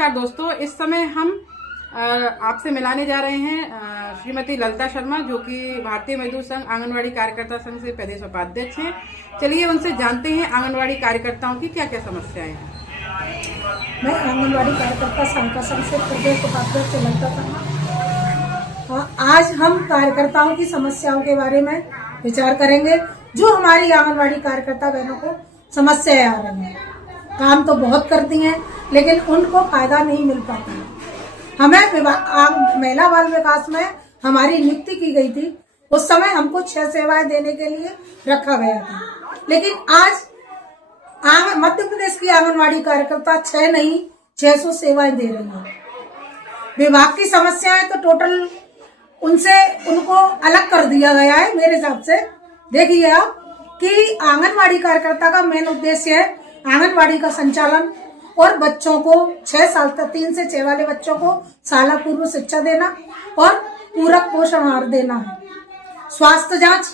नमस्कार दोस्तों, इस समय हम आपसे मिलाने जा रहे हैं श्रीमती ललिता शर्मा, जो कि भारतीय मजदूर संघ आंगनवाड़ी कार्यकर्ता संघ से प्रदेश उपाध्यक्ष हैं। चलिए उनसे जानते हैं आंगनवाड़ी कार्यकर्ताओं की क्या क्या समस्याएं हैं। मैं आंगनवाड़ी कार्यकर्ता संघ से प्रदेश उपाध्यक्ष ललिता शर्मा। आज हम कार्यकर्ताओं की समस्याओं के बारे में विचार करेंगे। जो हमारी आंगनवाड़ी कार्यकर्ता बहनों को समस्याएं आ रही हैं, काम तो बहुत करती हैं लेकिन उनको फायदा नहीं मिल पाता है। हमें महिला बाल विकास में हमारी नियुक्ति की गई थी। उस समय हमको 6 सेवाएं देने के लिए रखा गया था, लेकिन आज मध्य प्रदेश की आंगनवाड़ी कार्यकर्ता 6 नहीं 600 सेवाएं दे रही हैं। विभाग की समस्याएं तो टोटल उनको अलग कर दिया गया है। मेरे हिसाब से देखिए आप कि आंगनवाड़ी कार्यकर्ता का मेन उद्देश्य है आंगनवाड़ी का संचालन और बच्चों को 6 साल तक 3 से 6 वाले बच्चों को शाला पूर्व शिक्षा देना और पूरक पोषण आहार देना है। स्वास्थ्य जांच,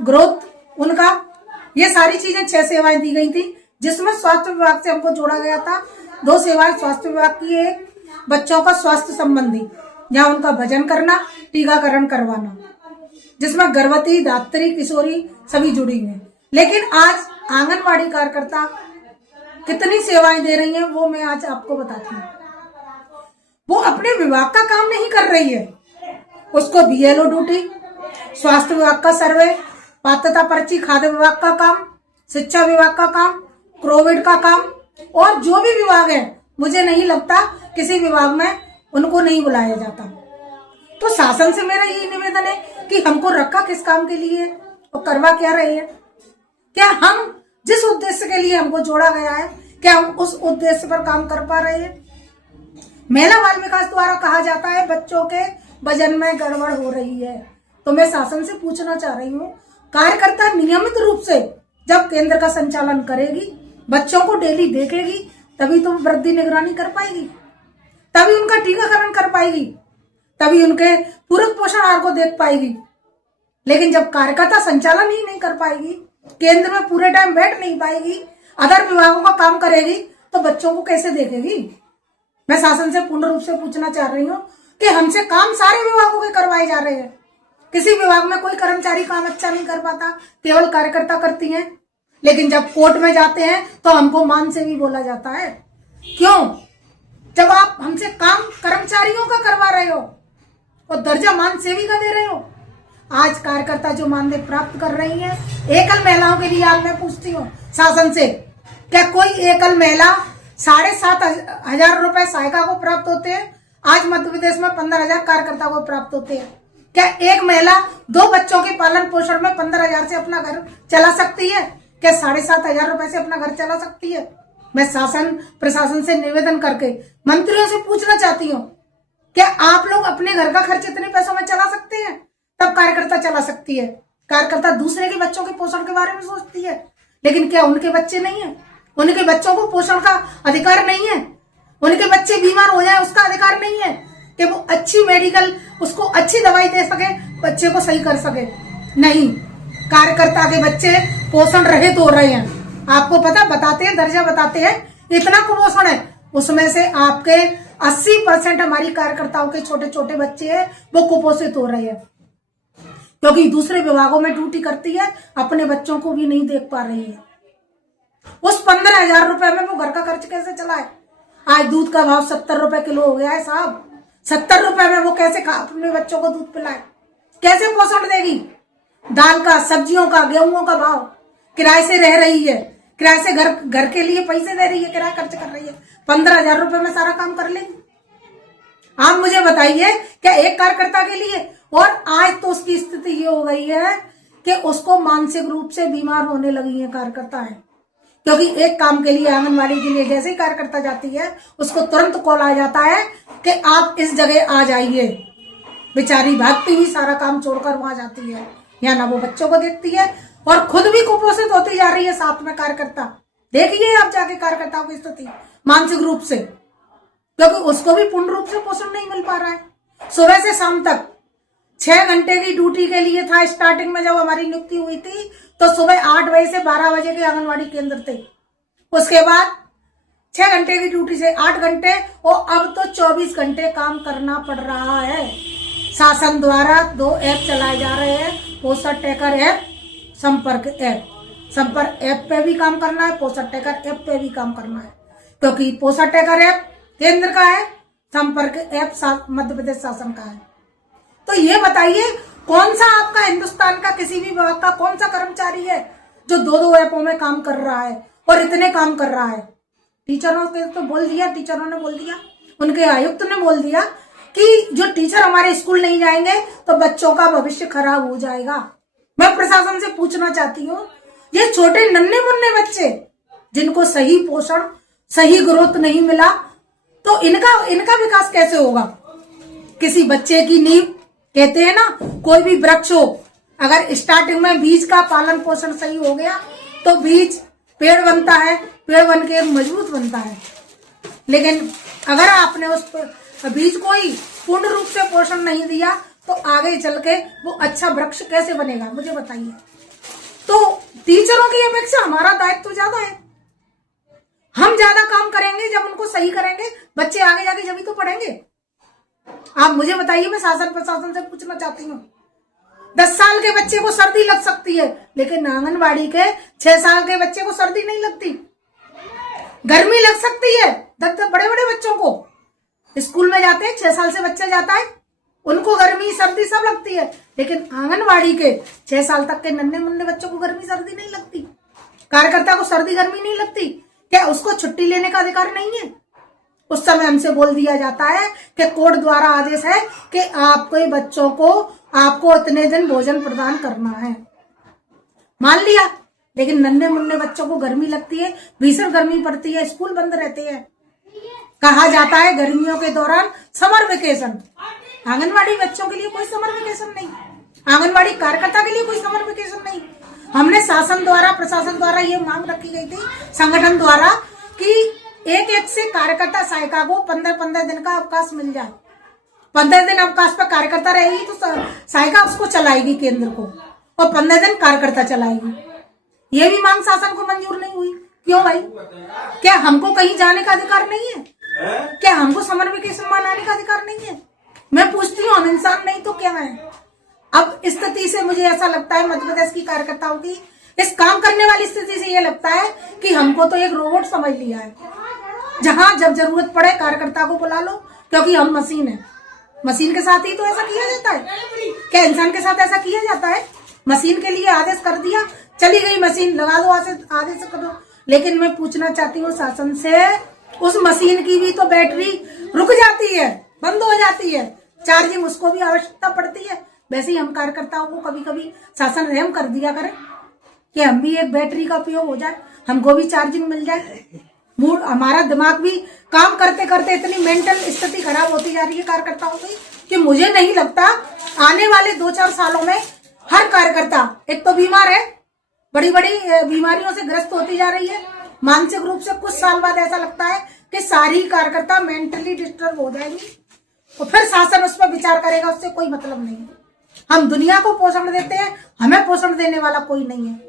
ग्रोथ उनका, ये सारी चीजें 6 सेवाएं दी गई थी, जिसमें स्वास्थ्य विभाग से हमको जोड़ा गया था। 2 सेवाएं स्वास्थ्य विभाग की, एक बच्चों का स्वास्थ्य संबंधी, जहाँ उनका वजन करना, टीकाकरण करवाना, जिसमें गर्भवती, दात्री, किशोरी सभी जुड़ी हुई हैं। लेकिन आज आंगनवाड़ी कार्यकर्ता कितनी सेवाएं दे रही हैं वो मैं आज आपको बताती हूँ। वो अपने विभाग का काम नहीं कर रही है, उसको बीएलओ ड्यूटी, स्वास्थ्य विभाग का सर्वे, पात्रता पर्ची, खाद्य विभाग का काम, शिक्षा विभाग का काम, कोविड का काम और जो भी विभाग है, मुझे नहीं लगता किसी विभाग में उनको नहीं बुलाया जाता। तो शासन से मेरा यही निवेदन है कि हमको रखा किस काम के लिए और करवा क्या रहे हैं। क्या हम जिस उद्देश्य के लिए हमको जोड़ा गया है, क्या हम उस उद्देश्य पर काम कर पा रहे हैं? महिला बाल विकास द्वारा कहा जाता है बच्चों के वजन में गड़बड़ हो रही है। तो मैं शासन से पूछना चाह रही हूँ, कार्यकर्ता नियमित रूप से जब केंद्र का संचालन करेगी, बच्चों को डेली देखेगी, तभी तो वृद्धि निगरानी कर पाएगी, तभी उनका टीकाकरण कर पाएगी, तभी उनके पूरक पोषण आहार को देख पाएगी। लेकिन जब कार्यकर्ता संचालन ही नहीं कर पाएगी, केंद्र में पूरे टाइम बैठ नहीं पाएगी, अदर विभागों का काम करेगी, तो बच्चों को कैसे देखेगी? मैं शासन से पूर्ण रूप से पूछना चाह रही हूँ कि हमसे काम सारे विभागों के करवाए जा रहे हैं। किसी विभाग में कोई कर्मचारी काम अच्छा नहीं कर पाता, केवल कार्यकर्ता करती हैं। लेकिन जब कोर्ट में जाते हैं तो हमको मान से भी बोला जाता है। क्यों? जब आप हमसे काम कर्मचारियों का करवा रहे हो और दर्जा मान सेवी का दे रहे हो। आज कार्यकर्ता जो मानदेय प्राप्त कर रही है, एकल महिलाओं के लिए आज मैं पूछती हूँ शासन से, क्या कोई एकल महिला 7,500 रुपए सहायिका को प्राप्त होते हैं? आज मध्य प्रदेश में 15,000 कार्यकर्ता को प्राप्त होते हैं। क्या एक महिला 2 बच्चों के पालन पोषण में 15,000 से अपना घर चला सकती है? क्या 7,500 रुपए से अपना घर चला सकती है? मैं शासन प्रशासन से निवेदन करके मंत्रियों से पूछना चाहती हूँ, क्या आप लोग अपने घर का खर्च इतने पैसों में चला सकते हैं? तब कार्यकर्ता चला सकती है। कार्यकर्ता दूसरे के बच्चों के पोषण के बारे में सोचती है, लेकिन क्या उनके बच्चे नहीं है? उनके बच्चों को पोषण का अधिकार नहीं है? उनके बच्चे बीमार हो जाए उसका अधिकार नहीं है कि वो अच्छी मेडिकल, उसको अच्छी दवाई दे सके, बच्चे को सही कर सके? नहीं, कार्यकर्ता के बच्चे पोषण रहित हो रहे हैं। आपको पता, बताते हैं, दर्जा बताते हैं, इतना कुपोषण है, उसमें से आपके 80% हमारी कार्यकर्ताओं के छोटे छोटे बच्चे हैं वो कुपोषित हो रहे हैं, क्योंकि दूसरे विभागों में ड्यूटी करती है, अपने बच्चों को भी नहीं देख पा रही है। उस 15,000 रुपए में वो घर का खर्च कैसे चलाए? आज दूध का भाव 70 रुपए किलो हो गया है साहब। 70 रुपए में वो कैसे अपने बच्चों को दूध पिलाए? कैसे पोषण देगी? दाल का, सब्जियों का, गेहूं का भाव, किराए से रह रही है, किराए से घर के लिए पैसे दे रही है, किराया खर्च कर रही है, 15,000 रुपए में सारा काम कर लेगी। आप मुझे बताइए, क्या एक कार्यकर्ता के लिए? और आज तो उसकी स्थिति ये हो गई है कि उसको मानसिक रूप से बीमार होने लगी है कार्यकर्ता है, क्योंकि एक काम के लिए, आंगनवाड़ी के लिए जैसे ही कार्यकर्ता जाती है, उसको तुरंत कॉल आ जाता है कि आप इस जगह आ जाइए। बेचारी भागती हुई सारा काम छोड़कर वहां जाती है, या ना वो बच्चों को देखती है और खुद भी कुपोषित होती जा रही है साथ में कार्यकर्ता। देखिए आप जाके कार्यकर्ताओं की स्थिति मानसिक रूप से, क्योंकि उसको भी पूर्ण रूप से पोषण नहीं मिल पा रहा है। सुबह से शाम तक 6 घंटे की ड्यूटी के लिए था। स्टार्टिंग में जब हमारी नियुक्ति हुई थी तो सुबह 8 बजे से 12 बजे के आंगनवाड़ी केंद्र थे। उसके बाद 6 घंटे की ड्यूटी से 8 घंटे और अब तो 24 घंटे काम करना पड़ रहा है। शासन द्वारा 2 ऐप चलाए जा रहे हैं, पोषण ट्रैकर ऐप, संपर्क ऐप। संपर्क ऐप पे भी काम करना है, पोषण ट्रैकर ऐप पे भी काम करना है, क्योंकि पोषण ट्रैकर ऐप केंद्र का है, संपर्क ऐप मध्य प्रदेश शासन का है। तो ये बताइए कौन सा आपका हिंदुस्तान का किसी भी विभाग का कौन सा कर्मचारी है जो 2 ऐपों में काम कर रहा है और इतने काम कर रहा है। टीचरों के तो बोल दिया, टीचरों ने बोल दिया, उनके आयुक्त ने बोल दिया कि जो टीचर हमारे स्कूल नहीं जाएंगे तो बच्चों का भविष्य खराब हो जाएगा। मैं प्रशासन से पूछना चाहती हूँ, ये छोटे नन्हे मुन्ने बच्चे जिनको सही पोषण, सही ग्रोथ नहीं मिला, तो इनका विकास कैसे होगा। किसी बच्चे की नींव, कहते हैं ना, कोई भी वृक्ष हो, अगर स्टार्टिंग में बीज का पालन पोषण सही हो गया तो बीज पेड़ बनता है, पेड़ बन के मजबूत बनता है। लेकिन अगर आपने उस बीज को ही पूर्ण रूप से पोषण नहीं दिया तो आगे चल के वो अच्छा वृक्ष कैसे बनेगा, मुझे बताइए। तो टीचरों की अपेक्षा हमारा दायित्व तो ज्यादा है। हम ज्यादा काम करेंगे, जब उनको सही करेंगे बच्चे आगे जाके जब ही तो पढ़ेंगे। आप मुझे बताइए, मैं शासन प्रशासन से पूछना चाहती हूँ, 10 साल के बच्चे को सर्दी लग सकती है, लेकिन आंगनबाड़ी के 6 साल के बच्चे को सर्दी नहीं लगती। गर्मी लग सकती है बड़े बड़े बच्चों को, स्कूल में जाते हैं 6 साल से बच्चा जाता है, उनको गर्मी सर्दी सब लगती है, लेकिन आंगनबाड़ी के 6 साल तक के नन्हे मुन्ने बच्चों को गर्मी सर्दी नहीं लगती। कार्यकर्ता को सर्दी गर्मी नहीं लगती, क्या उसको छुट्टी लेने का अधिकार नहीं है। उस समय हमसे बोल दिया जाता है कि कोर्ट द्वारा आदेश है कि आपके बच्चों को आपको इतने दिन भोजन प्रदान करना है, मान लिया। लेकिन नन्हे मुन्ने बच्चों को गर्मी लगती है, भीषण गर्मी पड़ती है, स्कूल बंद रहते हैं। कहा जाता है गर्मियों के दौरान समर वेकेशन, आंगनवाड़ी बच्चों के लिए कोई समर वेकेशन नहीं, आंगनवाड़ी कार्यकर्ता के लिए कोई समर वेकेशन नहीं। हमने शासन द्वारा, प्रशासन द्वारा ये मांग रखी गई थी, संगठन द्वारा, कि एक से कार्यकर्ता सहायिका को 15-15 दिन का अवकाश मिल जाए। 15 दिन अवकाश पर कार्यकर्ता रहेगी तो सहायिका उसको चलाएगी केंद्र को, और 15 दिन कार्यकर्ता चलाएगी। ये भी मांग शासन को मंजूर नहीं हुई। क्यों भाई, क्या हमको कहीं जाने का अधिकार नहीं है? क्या हमको समर वेकेशन मनाने का अधिकार नहीं है? मैं पूछती हूँ, हम इंसान नहीं तो क्या है? अब स्थिति से मुझे ऐसा लगता है, मध्य प्रदेश की कार्यकर्ताओं की इस काम करने वाली स्थिति से ये लगता है कि हमको तो एक रोबोट समझ लिया है, जहां जब जरूरत पड़े कार्यकर्ता को बुला लो, क्योंकि हम मशीन है। मशीन के साथ ही तो ऐसा किया जाता है, क्या इंसान के साथ ऐसा किया जाता है? मशीन के लिए आदेश कर दिया, चली गई मशीन, लगा दो आदेश कर दो। लेकिन मैं पूछना चाहती हूँ शासन से, उस मशीन की भी तो बैटरी रुक जाती है, बंद हो जाती है, चार्जिंग उसको भी आवश्यकता पड़ती है। वैसे ही हम कार्यकर्ताओं को कभी कभी शासन रहम कर दिया करे कि हम भी एक बैटरी का उपयोग हो जाए, हमको भी चार्जिंग मिल जाए। मूड, हमारा दिमाग भी काम करते करते इतनी मेंटल स्थिति खराब होती जा रही है कार्यकर्ताओं की कि मुझे नहीं लगता आने वाले 2-4 सालों में हर कार्यकर्ता, एक तो बीमार है, बड़ी बड़ी बीमारियों से ग्रस्त होती जा रही है, मानसिक रूप से कुछ साल बाद ऐसा लगता है कि सारी कार्यकर्ता मेंटली डिस्टर्ब हो जाएगी, और फिर शासन उस पर विचार करेगा, उससे कोई मतलब नहीं है। हम दुनिया को पोषण देते हैं, हमें पोषण देने वाला कोई नहीं है।